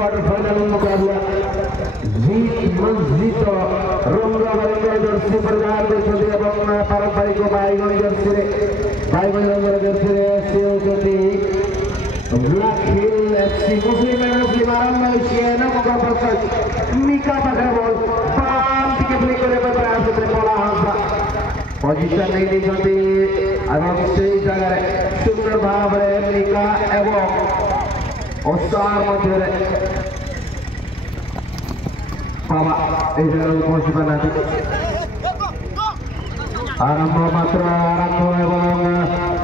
Quarter final मुकाबला जीत मस्जिद रंगाबाई Jersey परिवार देखते पारंपरिक बाईगण जर्सी जर्सी से होती ब्लैक हिल एफसी मुस्लिम आराम एशियाना मुकाबला मिका पाखरे बॉल बाम दिखे प्ले करे प्रयास करते पड़ा हांसा पोजिशन नहीं देखते এবং সেই জায়গায় সুন্দরভাবে মিকা এবং ওস্তার মধ্যে বাবা এই জায়গায় পৌঁছবে না আরম্ভ মাত্র আরম্ভ এবং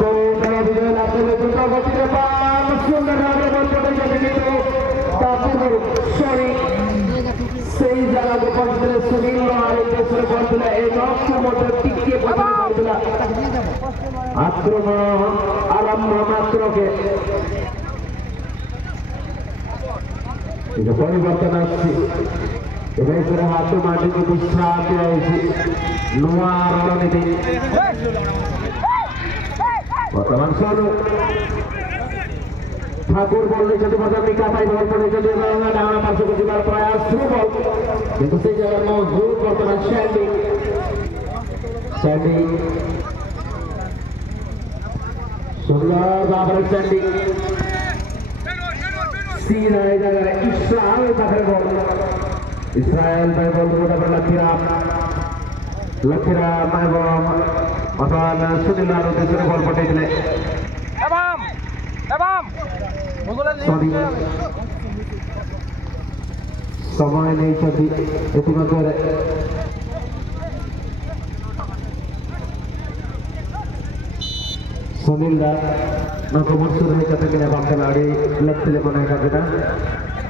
কৌশল বিজয় লাভ করে দ্রুত গতিতে বাম সুন্দরভাবে বল পড়ে যাবে কিন্তু বাবুর সরি সেই জায়গায় পৌঁছলে সুনীল লোহার দেশের বল তুলে এই নকশার মধ্যে টিকিয়ে পৌঁছানো আক্রমণ আরম্ভ মাত্রকে পরিবর্তন আসছে এবার হাত মাটিকে বিশ্রাম দেওয়া হয়েছে নোয়া রণনীতি বর্তমান সরু ঠাকুর বললে যদি মিকা পাই বল করে যদি ডানা পাশে বুঝিবার প্রয়াস শুরু বল কিন্তু সেই জায়গায় মজবুত বর্তমান স্যান্ডি সুন্দর বাবার স্যান্ডি सीधा जगह इस्राएल पाखरे बॉल इस्राएल भाई बॉल मोटा पर लखीराम एवं अथवा सुनील आरो देशर बॉल पटेले सॉरी समय नहीं छथि इतिमध्ये सुनील दा नकबर शुरू है कहते कि अब खिलाड़ी लगते ले बनाए का बेटा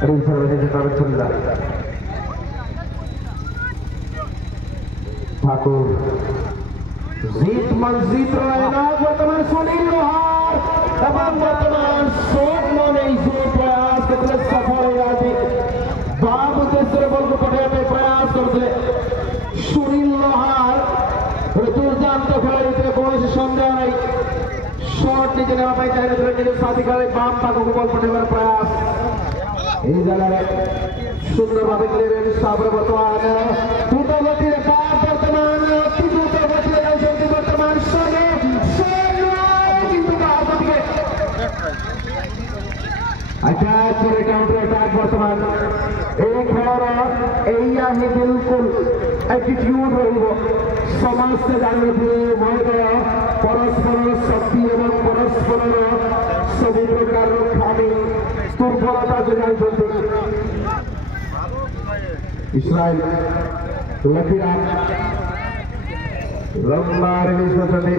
रूल सर्वे से काम चल रहा ठाकुर जीत मस्जिद रहेगा वर्तमान सुनील लोहार तमाम वर्तमान शॉट माने इसे प्रयास करते सफल हो जाती बाबू दूसरे बॉल को पकड़ने पे प्रयास करते सुनील लोहार दुर्दांत खिलाड़ी थे कौन से संदेह नहीं शॉट नीचे नेওয়া পাই চাইলে ধরে নিয়ে সাথী খেলে বাম পাক বল পড়াবার প্রয়াস এই জায়গায় সুন্দরভাবে ক্লিয়ারেন্স সাবরে বর্তমান দ্রুত গতিতে বর্তমান অতি দ্রুত গতিতে যাচ্ছে বর্তমান সঙ্গে কিন্তু বামদিকে अटैक করে কাউন্টার অ্যাটাক বর্তমান এই খেলার এই আমি বিলকুল অ্যাটিটিউড রইব সমাজকে জানিয়ে দিয়ে মহোদয় পরস্পর শক্তি এবং পরস্পর সবু প্রকার খামি দুর্বলতা জানাইছেন ইসরায়েল লখিরাম লম্বা রিলিজ করতে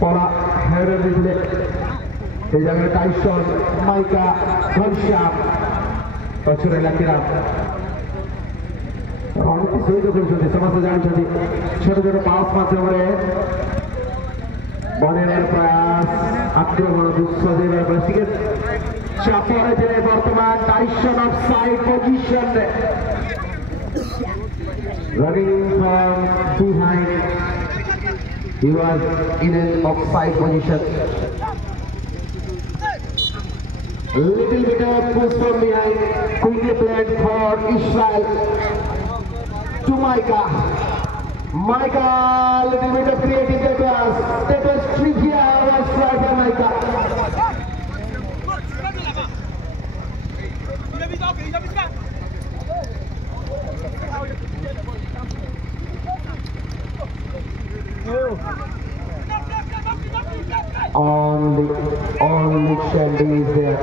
পড়া হেরে দিলে এই জায়গায় টাইসন মাইকা ঘনশ্যাম পছরে লখিরাম অনেক সহযোগ করছেন সমস্ত জানিছেন ছোট ছোট পাস মাধ্যমে বলের প্রয়াস আক্রমণ দুঃসদেবের বৃষ্টিকে চাপরে দিলে বর্তমান Tyson of side position running from behind he was in an offside position a little bit of push from behind quickly played for Israel to Micah little bit of creative pass that was trivia was tried by Micah only Shandy is there.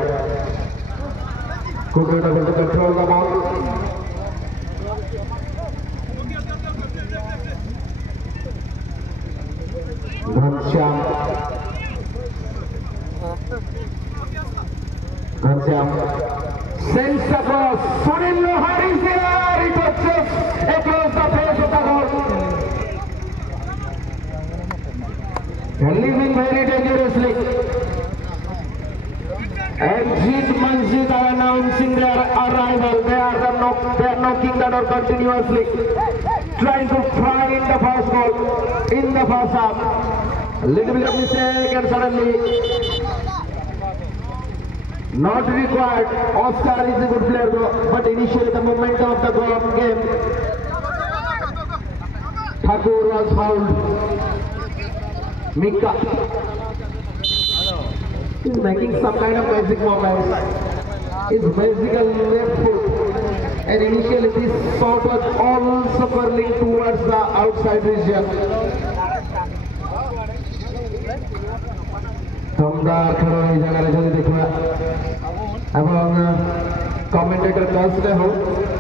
Could not able to control the ball. Ghanshyam sends across. Sunil Lohar is there. It was just across the face of the goal. Leaving very dangerously. Exit Masjid are announcing their arrival. They are knocking the door continuously, trying to find the first goal in the first half. A little bit of mistake and suddenly Not required. Oscar is a good player though, but initially the momentum of the game, Thakur was fouled. Mika is making some kind of magic moments. His magical left foot, and initially this shot was also curling towards the outside region. दमदार खेल এই জায়গায় যদি দেখবা এবং commentator কাজলে হো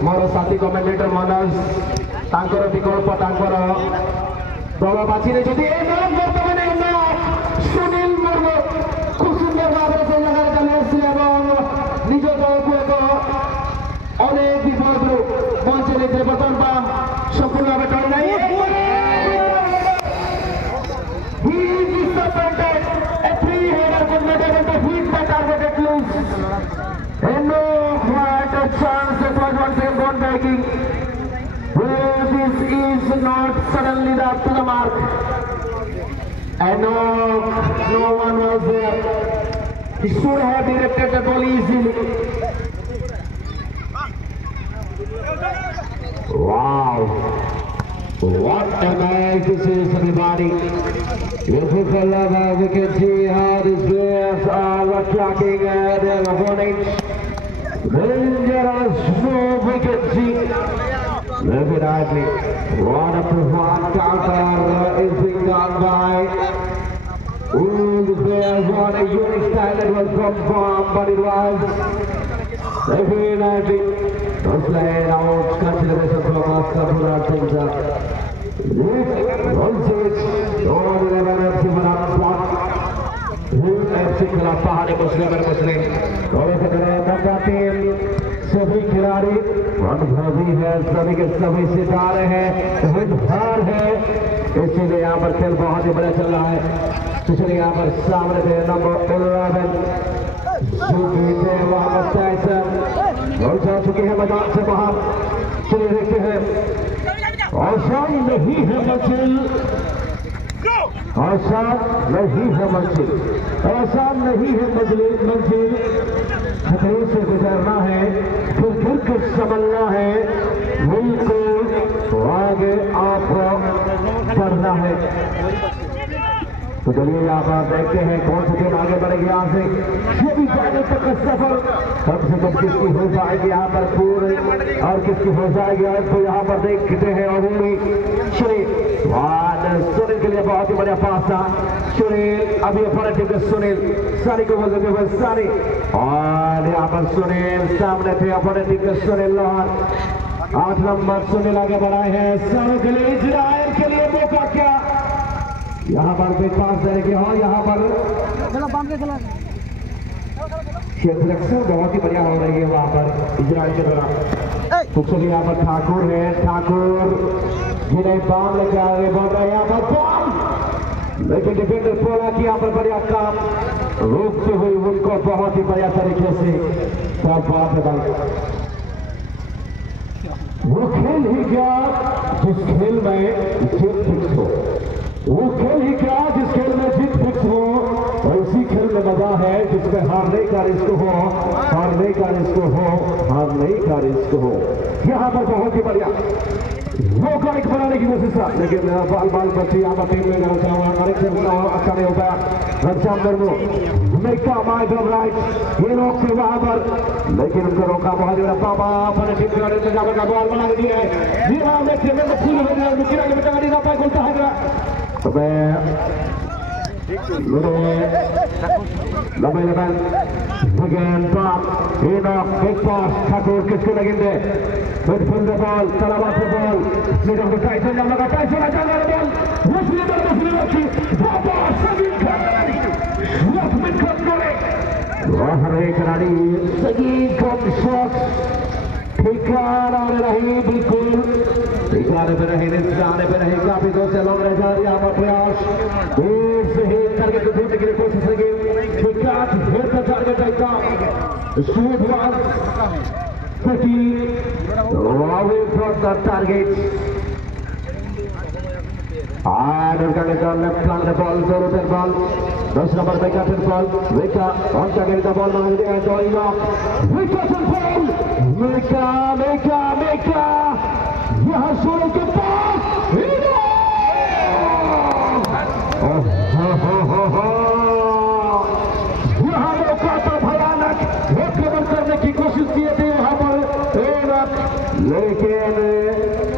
মোর সাথী commentator Manoj তাঙ্কর বিকল্প তাঙ্কর প্রভাব আছে যদি এই নাম বর্তমানে না সুনীল মুর্মু খুব সুন্দর ভাবে সেই জায়গায় চালিয়েছে এবং নিজ দলকে এক অনেক বিপদ মঞ্চে নিতে বর্তমান পাম সম্পূর্ণভাবে টল নাই And no, what a chance that was once again gone begging. Well, this is not suddenly up to the mark. And no one was there. He should have directed the ball easily. Wow. What a night this is, everybody. Beautiful lover, we can see how these players are attacking their opponents. Dangerous move, we can see. Definitely. What a profound counter is being done by all the players. What a unique style that was from but it was definitely not playing out. Consideration from Oscar for that things up. पहाड़ी मुस्लिम सभी खिलाड़ी अनुभवी है सभी के सभी सितारे हैं हितधार है इसीलिए यहाँ पर खेल बहुत ही बढ़िया चल रहा है इसलिए यहाँ पर सामने थे नंबर 11 जा चुके हैं मैदान से बाहर चलिए देखते हैं आसान नहीं है मंजिल आसान नहीं है मंजिल आसान नहीं है मंजिल खतरे से गुजरना है फिर कर संभलना है मुल्क को आगे आप बढ़ना है तो चलिए यहाँ पर देखते हैं कौन सी टीम आगे बढ़ेगी यहाँ से ये भी जाने तक का सफर कम से कम किसकी हो जाएगी यहाँ पर पूरे और किसकी हो जाएगी और तो यहाँ पर देखते हैं और सुनील के लिए बहुत ही बढ़िया पास था सुनील अभी अपने टीम सुनील सानी को बोलते हुए सानी और यहाँ पर सुनील सामने थे अपने टीम के सुनील लोहार 8 नंबर सुनील आगे बढ़ाए हैं सानी के लिए इजराइल के लिए मौका क्या यहाँ पर बिग पास देने की और यहाँ पर सिलेक्शन बहुत ही बढ़िया हो रही है वहाँ पर इजराइल के दौरान तो यहाँ पर ठाकुर है ठाकुर जिन्हें बाम लेके आगे बढ़ रहे हैं यहाँ पर बॉल लेकिन डिफेंडर बोला कि यहाँ पर बढ़िया काम रोकते हुए उनको बहुत ही बढ़िया तरीके से बात है भाई वो खेल ही क्या जिस खेल में जीत फिक्स हो वो खेल ही क्या जिस खेल में जीत फिक्स हो और उसी खेल में मजा है जिसमें हारने का रिस्क हो हारने का रिस्क हो हारने का रिस्क हो यहाँ पर बहुत ही बढ़िया मौका एक बनाने की कोशिश था लेकिन बाल बच्चे यहाँ पर टीम में जाना चाहूँगा अच्छा नहीं हो पाया रक्षा मुर्मू मेका माइक ऑफ राइट ये लोग थे वहाँ पर लेकिन उनको रोका बहुत बड़ा पापा अपने टीम के जाकर का बॉल बना दिया है ये नाम में खेलने में फूल हो गया मुकिरा के बेटा नहीं पाए बोलता है तो मैं again back Enoch big pass Thakur किसको लगेंगे midfield the ball Talabat the ball middle of the Tyson यहाँ लगा Tyson अच्छा लगा ball मुस्लिम की बाबा सगीर खिलाड़ी लॉक में कट करे बाहर एक खिलाड़ी सगीर कट शॉट ठिकाना में रही बिल्कुल ठिकाने पे रही निशाने पे रही काफी दूर से लोग रह जा रही यहाँ पर प्रयास दूर से ही टारगेट को ढूंढने के लिए कोशिश करेंगे ठिकान फिर से टारगेट आएगा shoot was pretty away from the target And we're going to go left flank the ball, Dorothy ball. 10 number by captain ball. Vika, once again the ball now the air going off. Vika's on ball. Mika. यहाँ शुरू के पास. यहाँ मौका तो भयानक. आक्रमण करने की कोशिश किए थे वहाँ पर. लेकिन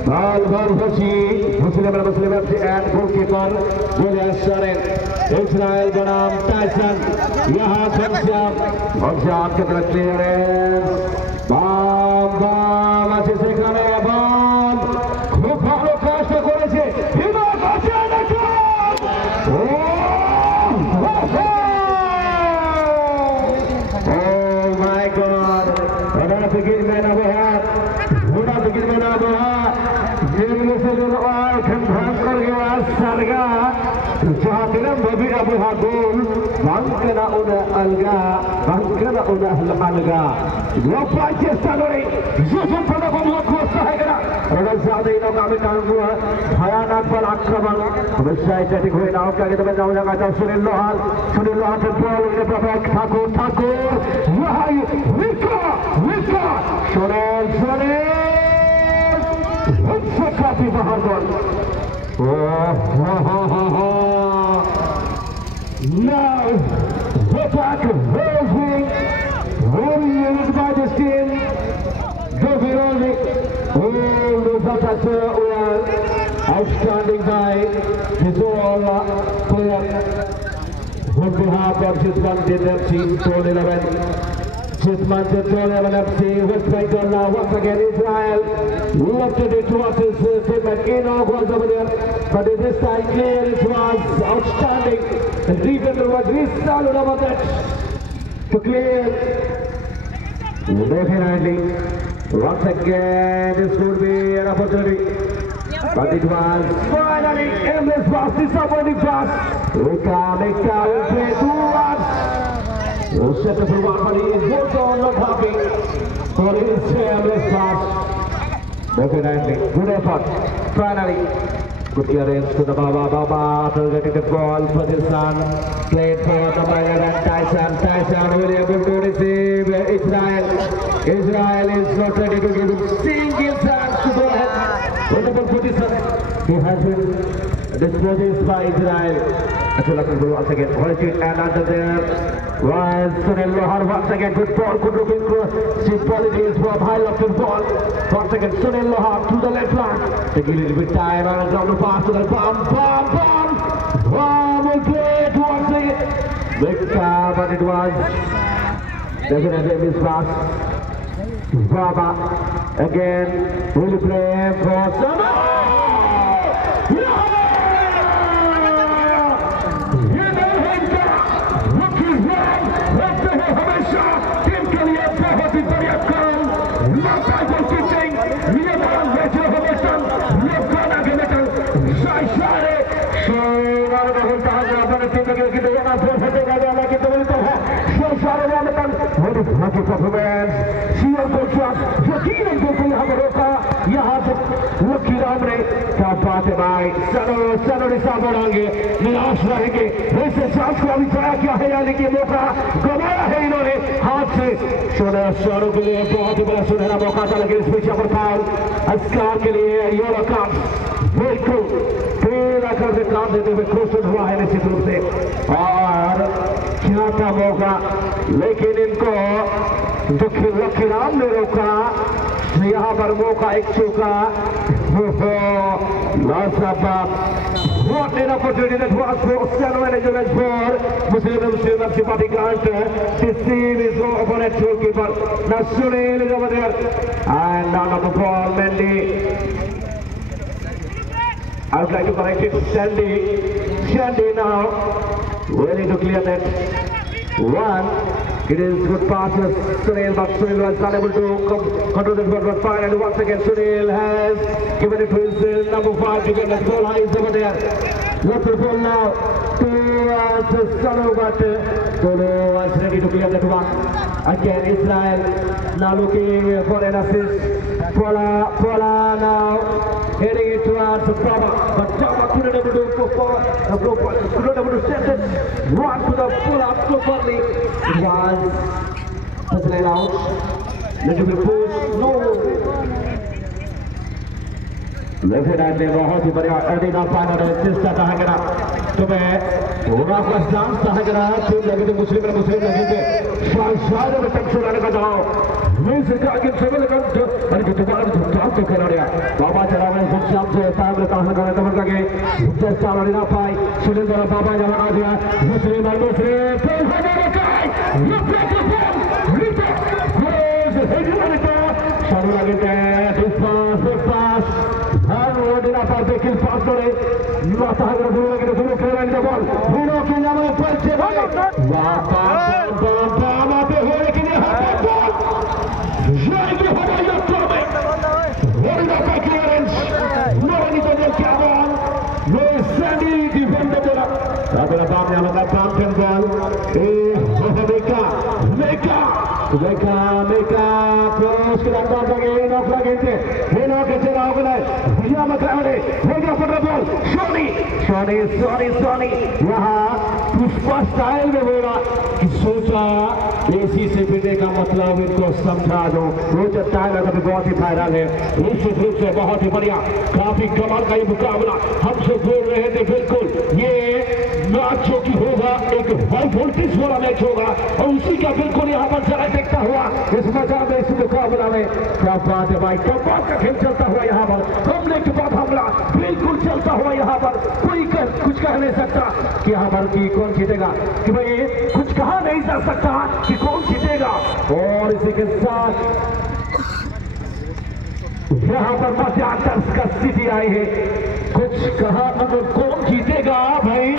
ball भर बची. Muslim FC and goalkeeper Julius Sharin. Israel बनाम Tyson. यहाँ Khamsiam के तरफ clearance. Bam আছে সেখানে bam. খুব ভালো কাজটা করেছে. হিমাক আছে নাকি? Oh my God! ওটা তো গিরবে না বাবা. जिनमें से जो और खंडान कर गया सरगा जहां बबीरा बुहा गोल बंकना उन्हें अलगा लोपा चेष्टा करे जोशन पड़ा बमला कोस्ता है करा और ज्यादा ही लोग आगे काम हुआ भयानक बल आक्रमण हमेशा एथलेटिक हुए नाव के आगे तो जाओ लगा सुनील लोहार के बॉल ने प्रभाव ठाकुर वहां विका सुनील उससे काफी बाहर ball. Now attack Wolfing very used by this team. Govirovic. All those attacks were outstanding by his all player on behalf of Jitman FC 11. Jitman FC West Bengal now once again Israel lifted it towards his teammate Enoch was over there, but this time clear it was outstanding. The defender was restarted over that to clear. Definitely once again this could be an opportunity, but it was finally endless pass, disappointing pass. Vika will play towards set up for one, he is also not happy for his aimless pass. Definitely, good effort. Finally, good clearance to the Baba, getting the ball for his son. Played for the Bayer and Tyson will be able to receive Israel. Israel is not ready to give him single chance to go ahead. Wonderful position. He has been disposed by Israel. Once again, hoisted and under there was Sunil Lohar. Once again, good ball, good looking cross. His qualities for high lofted ball. Once again, Sunil Lohar to the left flank. Taking a little bit time and down the pass to the bam. Will play towards the Vika, but it was definitely this pass. Baba again will play for Sunil. यहाँ से lucky Ram ने क्या बात है भाई सनो निशान बढ़ाएंगे निराश रहेंगे वैसे चांस को अभी ट्राई किया है यानी कि मौका गवाया है इन्होंने हाथ से सोनू के लिए बहुत ही बड़ा सुनहरा मौका था लेकिन इस पीछे पर फाउल अस्कार के लिए येलो कार्ड बिल्कुल पीला कार्ड से काम देते हुए घोषित हुआ है निश्चित रूप से और क्या था मौका लेकिन इनको लकी राम ने रोका यहाँ पर मौका एक चौका what an opportunity that was for Sano management for Muslim FC party grant to see his opponent goalkeeper. Now Sunil is over there and now on the ball Mendy. I would like to correct it. Shandy now ready to clear that one. It is good passes, Sunil, but Sunil was unable to control the ball, but finally once again Sunil has given it to his number 5 to get the goal high over there. Look the ball now towards Sanu, but Sanu was ready to clear that one. Again, Israel now looking for an assist. Paula now heading it towards Taba, but Taba couldn't able to perform. Couldn't able to send it. Run to the pull-up properly. It was touchline out. Little bit push. No. Left hand में बहुत ही बढ़िया एडिना final चेष्टा रहेगा तुम्हें पूरा first dance रहेगा team लगे तो मुस्लिम लगे के शायद में टेंशन आने का जाओ म्यूजिक का गेम से मिलकर अरे कि दोबारा धुमधाम तो कर रहा है बाबा चला रहे हैं शाम से टाइम लेता है करने तमन का के चेष्टा ना पाई सुरेंद्र बाबा जवान आ गया मुस्लिम फिर हमें का ये ब्रेक शानू लगे थे पास Rodina parte che il pastore Mata Hagra Bruno che sono creare il gol Bruno che andiamo per Cevai va mate hore che ne ha gol Jai hore ya come Rodina ka clearance no ni to del Cavon no Sandy difende della Sabela Bamne alla Bampen gol e Meka cross के अंदर लगे knock लगे थे ये knock के चला हो गया भैया मकराने हो गया फुट बॉल सोनी यहाँ पुष्पा स्टाइल में बोला कि सोचा देसी से पीने का मतलब इनको समझा दो वो जो स्टाइल अगर बहुत ही वायरल है निश्चित रूप से बहुत ही बढ़िया काफी कमाल का ये मुकाबला हमसे बोल रहे थे बिल्कुल ये मैच जो की होगा एक हाई वोल्टेज वाला मैच होगा और उसी का बिल्कुल यहाँ पर जरा देखता हुआ इस मैदान में इस मुकाबला में क्या बात है भाई क्या बात का खेल चलता हुआ यहाँ पर हमले के बाद हमला बिल्कुल चलता हुआ यहाँ पर कोई कुछ कह नहीं सकता कि यहाँ पर की कौन जीतेगा कि भाई कुछ कहा नहीं जा सकता कि कौन जीतेगा और इसी के साथ यहाँ पर मध्यांतर का स्थिति आई है कुछ कहा अगर कौन जीतेगा भाई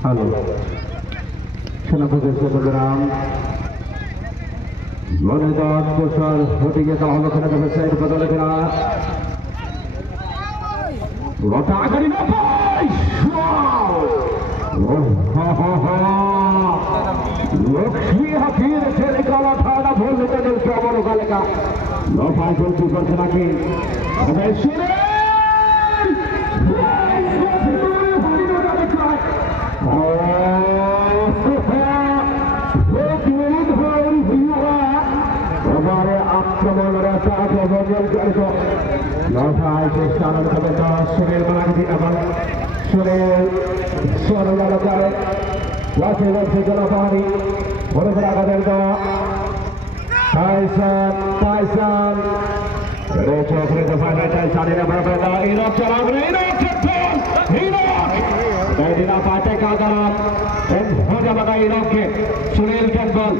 Halo, selamat berprogram. Menedak besar, hatinya kalau kena selesai betul kena. Rota akan dilapai. Wow. Lakshmi Hakir cari kalau thana bol letak di cabang lokal ka. Lapai gol tu berkenaki. Ada sini. हमारे आक्रमण रहता है सुनील बना दी अमल सुनील स्वर्ण लगा वासे वर्षे जला पानी बड़ा का दिल का टाइसन रे चौकरे दफा में टाइसन ने बड़ा बड़ा इनॉक चला गया इनॉक Dina पाटे का दराम हो जा बता इनॉक के सुनील कैंपबेल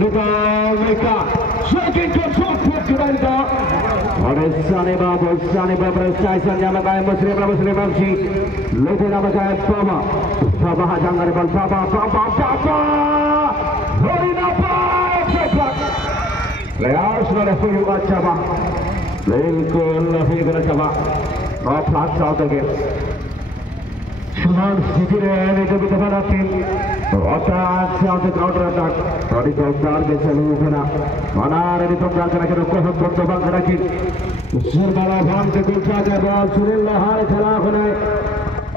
लुका मेका सेकंड को शॉट फुट जुड़ाइगा और साने बाबू टाइसन या लगाए मुस्लिम बमसी लेते ना बजाए बाबा जंगर बल बाबा होइना पाए प्रयास में हुआ चबा बिल्कुल नहीं गया चबा और फ्लैट शॉट के Sunan Sidiran itu kita berhasil. Otak siapa counter attack. Tadi counter bisa lupa. Mana ada di tengah kena kohot bertambah kerakin. Surbala bang tegul saja bal Sunil Lahar salah kena.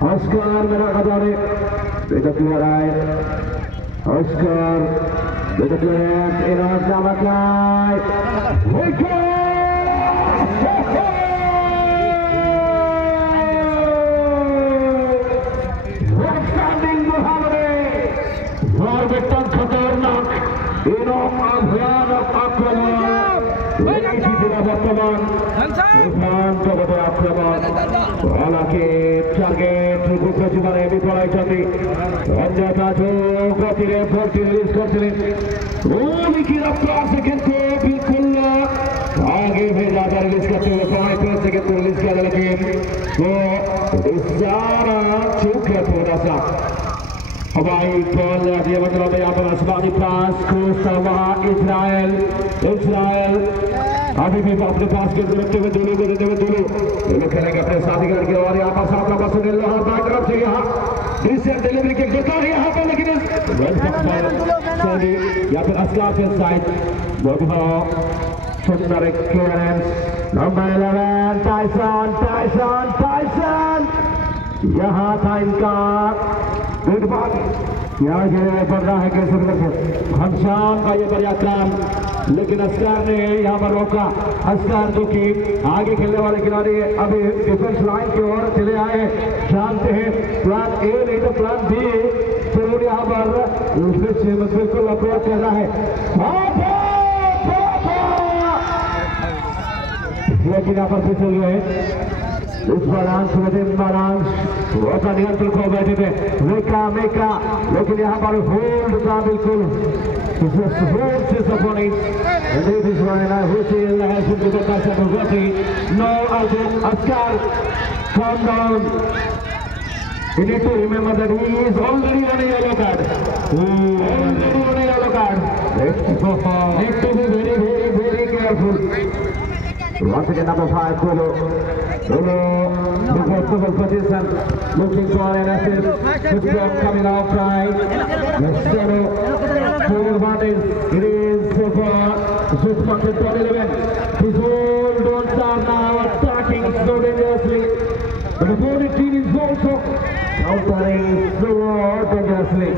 Oscar merah kadare. Beda keluar. Oscar beda keluar. Enak nama kai. Wicket. बेटन खतरनाक इनॉक भयानक आक्रमण इसी दिला वर्तमान का बड़ा आक्रमण हालांकि टारगेट गुप्त जीवन में पड़ाई जाती अन्यथा जो गति रे फोर्टी रिलीज करते ओली की रफ्तार से खेलते बिल्कुल आगे भेजा रिलीज करते हुए 5 सेकंड रिलीज किया गया गेम तो इशारा चूक है थोड़ा सा हवाई बॉल दिया मतलब यहाँ पर आसमानी पास कोस्टावा इजराइल अभी भी अपने पास के रखते हुए दोनों खेलेंगे अपने साथीगढ़ के और यहाँ पर सामना मसूद लोहार बाई तरफ से यहाँ डिसीजन डिलीवरी के गिरता है यहाँ पर लेकिन यहाँ पर असगार के साइड सुंदर क्लियरेंस नंबर 11 टाइसन यहाँ था इनका गुड बॉल यहाँ गिरे पड़ रहा है कैसे घनश्याम का ये पर्याक्रम लेकिन असगार ने यहाँ पर रोका असगार जो कि आगे खेलने वाले खिलाड़ी अभी डिफेंस लाइन की ओर चले आए जानते हैं प्लान ए नहीं तो प्लान बी जरूर यहाँ पर बिल्कुल अप्रोच कर रहा है लेकिन यहाँ पर फिसल गए इस बारांश बहुत नियंत्रण खो बैठे थे मेका लेकिन यहाँ पर होल्ड था बिल्कुल no Asgar calm down you need to remember that he is already on a yellow card need to be very careful. Once again, number 5, Kolo, comfortable position, looking for an assist. Good job coming out right. Mestero, full advantage. It is so far. Just market 11. His whole don't start now attacking so dangerously. But the opponent team is also countering so dangerously.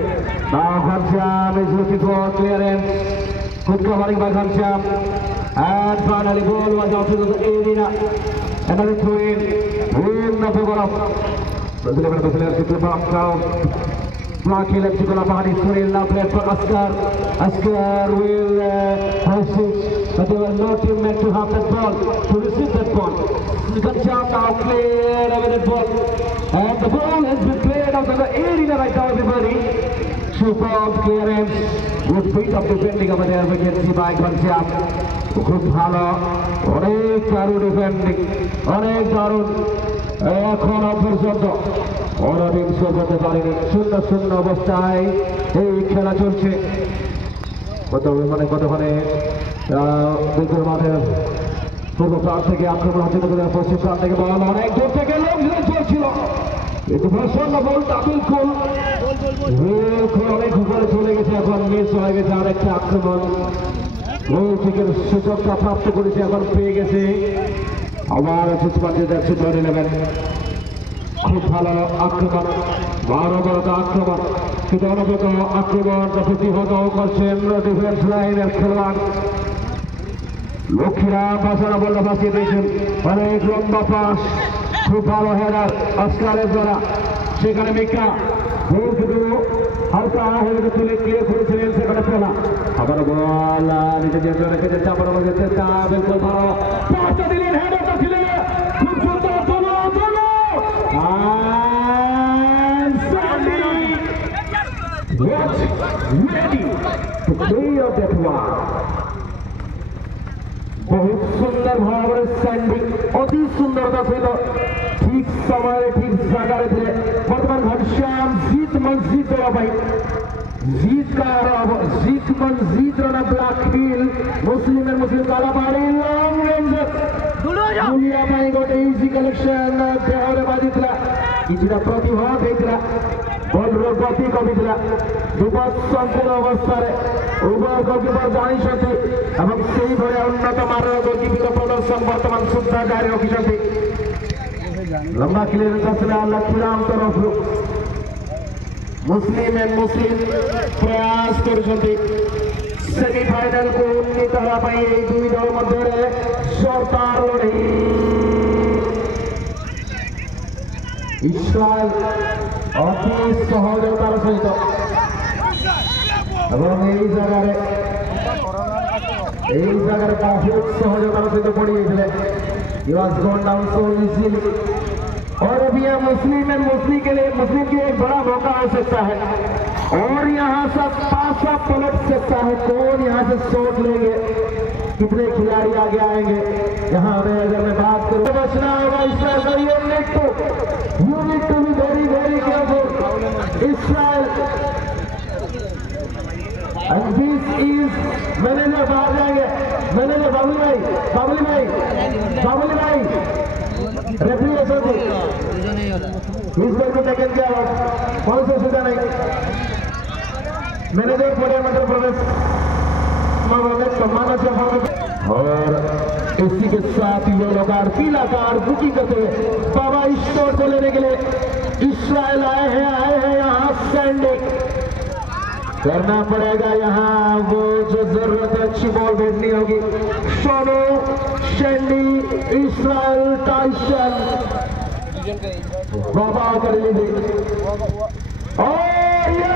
Now Ghanshyam is looking for clearance. Good covering by Ghanshyam. And finally ball was out to the arena. Another throw in the favor of block electrical Abadi Sunil now played for Asgar will persist but there was no team meant to have that ball to receive that ball. Ghanshyam now played over that ball and the ball has been played out of the arena right now everybody. Superb clearance, good feet of defending over there we can see by Ghanshyam. খুব ভালো অনেক দারুণ defending অনেক দারুণ এখনো পর্যন্ত অনবিংশ করতে পারেনি 0-0 অবস্থায় এই খেলা চলছে কতক্ষণে বিপুল মাঠের পূর্ব প্রান্ত থেকে আক্রমণ হচ্ছে পশ্চিম প্রান্ত থেকে বল অনেক দূর থেকে লঙ্ঘন চলছিল কিন্তু প্রসন্ন বলটা বিলকুল অনেক উপরে চলে গেছে এখন মিস হয়ে গেছে আরেকটা আক্রমণ গোল থেকে সুযোগটা প্রাপ্ত করেছে এখন পেয়ে গেছে আবার সুস্পাতে যাচ্ছে ধরে নেবেন খুব ভালো আক্রমণ বারবরতা আক্রমণ কিন্তু অনবরত আক্রমণ প্রতিহত করছেন ডিফেন্স লাইনের খেলোয়াড় লক্ষ্মীরা বাসারা বলটা বাঁচিয়ে দিয়েছেন অনেক লম্বা পাস খুব ভালো হেডার আসকারের দ্বারা সেখানে মিকা শুধু হালকা হয়ে তুলে ক্লিয়ার করেছিলেন সেখানে পেলা আবার বল নিজেদের জন্য রেখেছে চাপার মধ্যে চেষ্টা বিলকুল ভালো পাঁচটা দিলেন হেডারটা ছিলেন খুব সুন্দর তোলো and Sandy was ready to clear that one. बहुत सुंदर भाव सैंडी अति सुंदरता सहित ठीक समय ठीक जगह थे बर्तमान घनश्याम जीत मस्जिद जीत का जीत रहा ब्लैक हिल मुस्लिम काला पाड़ी लॉन्ग रेंज दुनिया पाई गोटे इजी कलेक्शन देहरे बाजिला किछिटा प्रतिभा देइतला बॉलर गति कमिला विपद संपूर्ण अवस्था उभय गोलकीपर जानी एवं से उन्नत मानर गोलकीपर प्रदर्शन बर्तमान सुधा जारी रखिंट लंबा क्लियरेंस आसला लक्ष्मीराम तरफ मुस्लिम एंड मुस्लिम प्रयास कर सेमिफाइनल को उन्नीत होगा दुई दल मध्य जोरदार लड़ाई इस्राएल अति सहजतार सहित जगह बहुत सहजतार सहित पड़ी और अभी यह मुस्लिम एंड मुस्लिम के लिए मुस्लिम के एक बड़ा मौका हो सकता है और यहाँ से पासा पलट सकता है कौन यहाँ से शॉट लेंगे कितने खिलाड़ी आगे आएंगे। यहाँ में अगर मैं बात करूँ तो बचना होगा इसराइल का। You need to be very very careful Israel. And this is manager बाहर जाएंगे। मैनेजर बाबुली भाई रेफरी ऐसा थी इस बार को टेकन किया कौन से सीधा नहीं। मैनेजर पूरे मध्य प्रदेश सम्मान और इसी के साथ येलो कार्ड पीला कार्ड बुकिंग करते हुए बाबा इस शॉट को लेने के लिए इसराइल आए हैं यहाँ स्टैंडिंग करना पड़ेगा। यहाँ वो जो जरूरत है अच्छी बॉल भेजनी होगी। सोनू शेंडी इसराइल टाइसन बाबा कर लीजिए और ये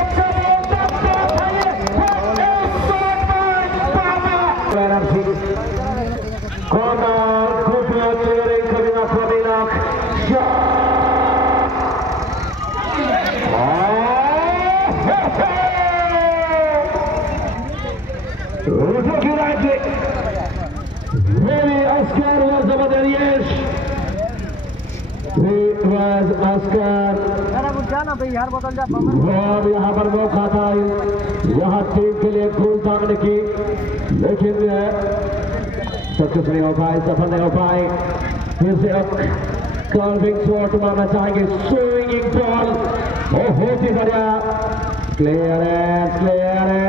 Oscar और यहाँ पर मौका था यहाँ टीम के लिए गोल दागने की, लेकिन सक्सेस नहीं हो पाए, सफल नहीं हो पाए। फिर से अब कर्विंग शॉट मारना चाहेंगे, स्विंगिंग बॉल बहुत ही बढ़िया क्लियरेंस सुनील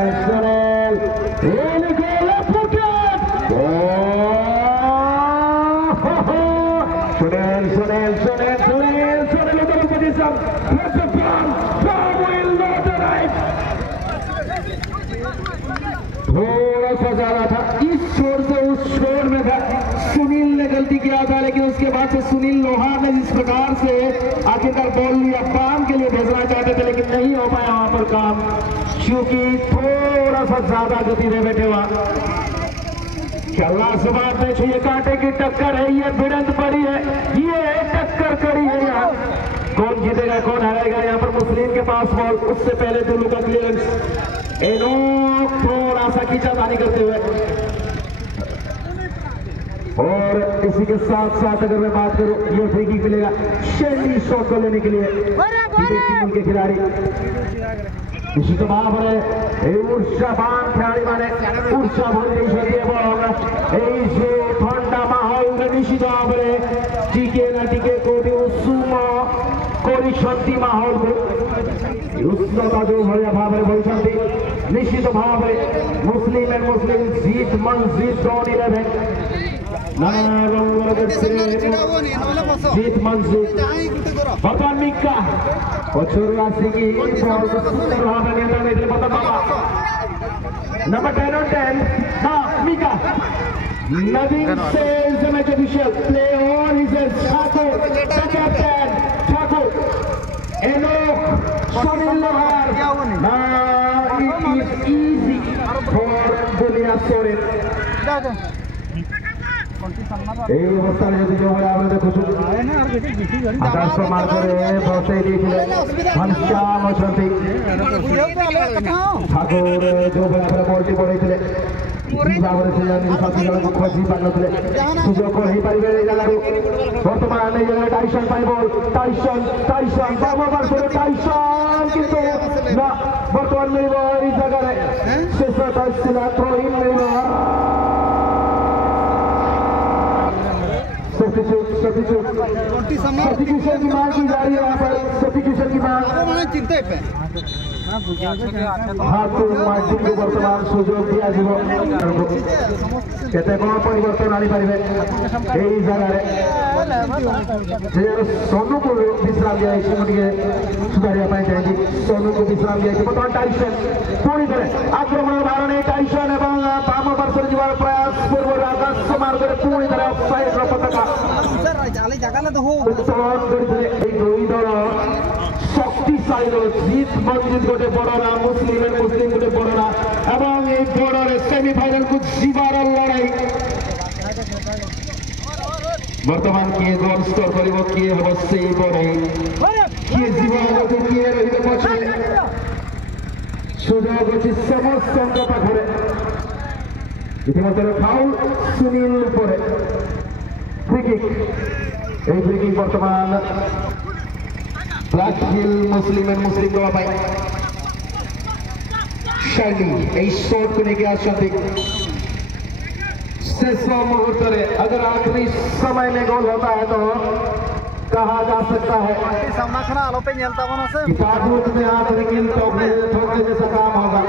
थोड़ा सा ज्यादा था इस छोर से उस छोर में था। सुनील ने गलती किया था, लेकिन उसके बाद से सुनील लोहार ने जिस प्रकार से आखिरकार बॉल लिया काम के लिए भेजना चाहते थे, लेकिन नहीं हो पाया वहां पर काम, क्योंकि थोड़ा सा ज्यादा गति दे बैठे वहां। से बात नहीं चाहिए, कांटे की टक्कर है, ये भिड़ंत पड़ी है, ये टक्कर कड़ी है। यहाँ कौन जीतेगा कौन हारेगा। यहाँ पर मुस्लिम के पास बॉल, उससे पहले दोनों का क्लियरेंस थोड़ा सा खींचातानी करते हुए। और इसी के साथ साथ अगर मैं बात करूं, ये फ्री किक मिलेगा शेंडी शॉट को लेने के लिए टीम के खिलाड़ी इसी तो भावरे ऊर्जावान खिलाड़ी माने ऊर्जा भरते দিয়ে বড় होगा। এই যে ঠান্ডা মাহল নিশ্চিত ভাবে টিকে না টিকে কোটি উৎসুম করি শান্তি মাহল উষ্ণতা जो भरिया भावरे बोलछंती निश्चित भावरे मुस्लिम एंड मुस्लिम जीत मंजीत डॉन 11 नाना रंग जीत मंजीत बर्तमान Mika Ochuru Asigi number 10 on 10. Now Mika. Nothing says the match official. Play on. He says Thakur, the captain. Thakur. Enoch. Sunil Lohar. Now it is easy for Bunia Sorin. এই অবস্থায় যদি কেউ আমরা দেখুন আকাশ প্রমাণ করে বসে দিয়েছিলেন ঘনশ্যাম অশান্তি ঠাকুর जो বলটি পড়েছিলেন ভাବରେ ସେ ସାଥୀ ଜଣକୁ ଖୋଜି ପାରୁନଥିଲେ, ସୁଯୋଗ କଣ ହେଇପାରିବେ ଏଇ ଜାଗାରୁ। ବର୍ତ୍ତମାନ ଏଇ ଜାଗାରେ ଟାଇସନ୍ ପାଇଁ ବଲ୍, ଟାଇସନ୍ ବାମ ପାର୍ଶ୍ୱରେ ଟାଇସନ୍, କିନ୍ତୁ ନା ବର୍ତ୍ତମାନ ମିଳିବ ଏଇ ଜାଗାରେ ଶେଷ ଟଚ୍ ଥିଲା, ଥ୍ରୋ ଇନ୍ ମିଳିବ। सब्स्टिट्यूशन की मांग की जा रही है यहाँ पर, सब्स्टिट्यूशन की मांग हाथू मार्टिन को वर्तमान सुजोग दिया जीव केते कोन परिवर्तन आनी पारिबे एई जगह जे सोनू को विश्राम दिया है मुझे सुधारिया पाए चाहिए। सोनू को विश्राम दिया है वर्तमान टाइसन पूरी तरह आक्रमण धारण टाइसन एवं बाम पार्श्व जीवार प्रयास पूर्व आकाश मार्ग रे पूरी तरह ऑफसाइड रो पताका जाले जगह न हो उत्तोलन करथिले एई दुई दल शक्तिशाली जीत मंजित गोटे बड़ा मुस्लिम गोटे बड़ा एवं एक बड़ा सेमिफाइनल को जीवार लड़ाई वर्तमान किए गोल स्कोर कर किए हम से बड़ाई किए जीवन को किए रही पछे सुजोग अच्छी समस्त पाखे ইতিমধ্যে ফাউল সুনীল পরে ফ্রি কিক এই ফ্রি কিক বর্তমান ব্ল্যাক হিল মুসলিম গোয়া পাই শাইনি এই শॉट को लेके आते शेष मुहूर्त में अगर आखिरी समय में गोल होता है तो कहा जा सकता है ताबूत में हाथ लेकिन ठोकने जैसा काम होगा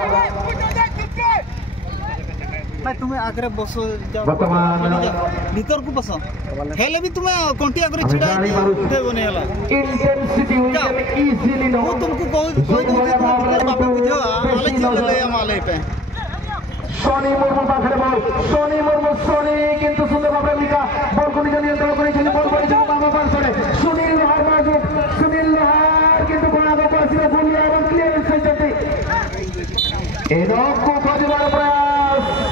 तुम्हें आगे बसो वर्तमान भीतर को बसो हेले भी तुम्हें कोंटी आगे छिड़ा देबो ने हला इंटेंसिटी इजीली नो वो तुमको कोई बाबू बुझो आले चल ले माले पे सोनी मुर्मू पाखरे बॉल सोनी मुर्मू सोनी किंतु सुंदर भाବରେ लिखा बॉल को निकल नियंत्रण करेछिले बॉल पड़िछ बाबा पासरे सुनील लोहार बाजू सुनील लोहार किंतु कोना को पासिरा गोलिया और क्लियर से जति एरो को खोजबार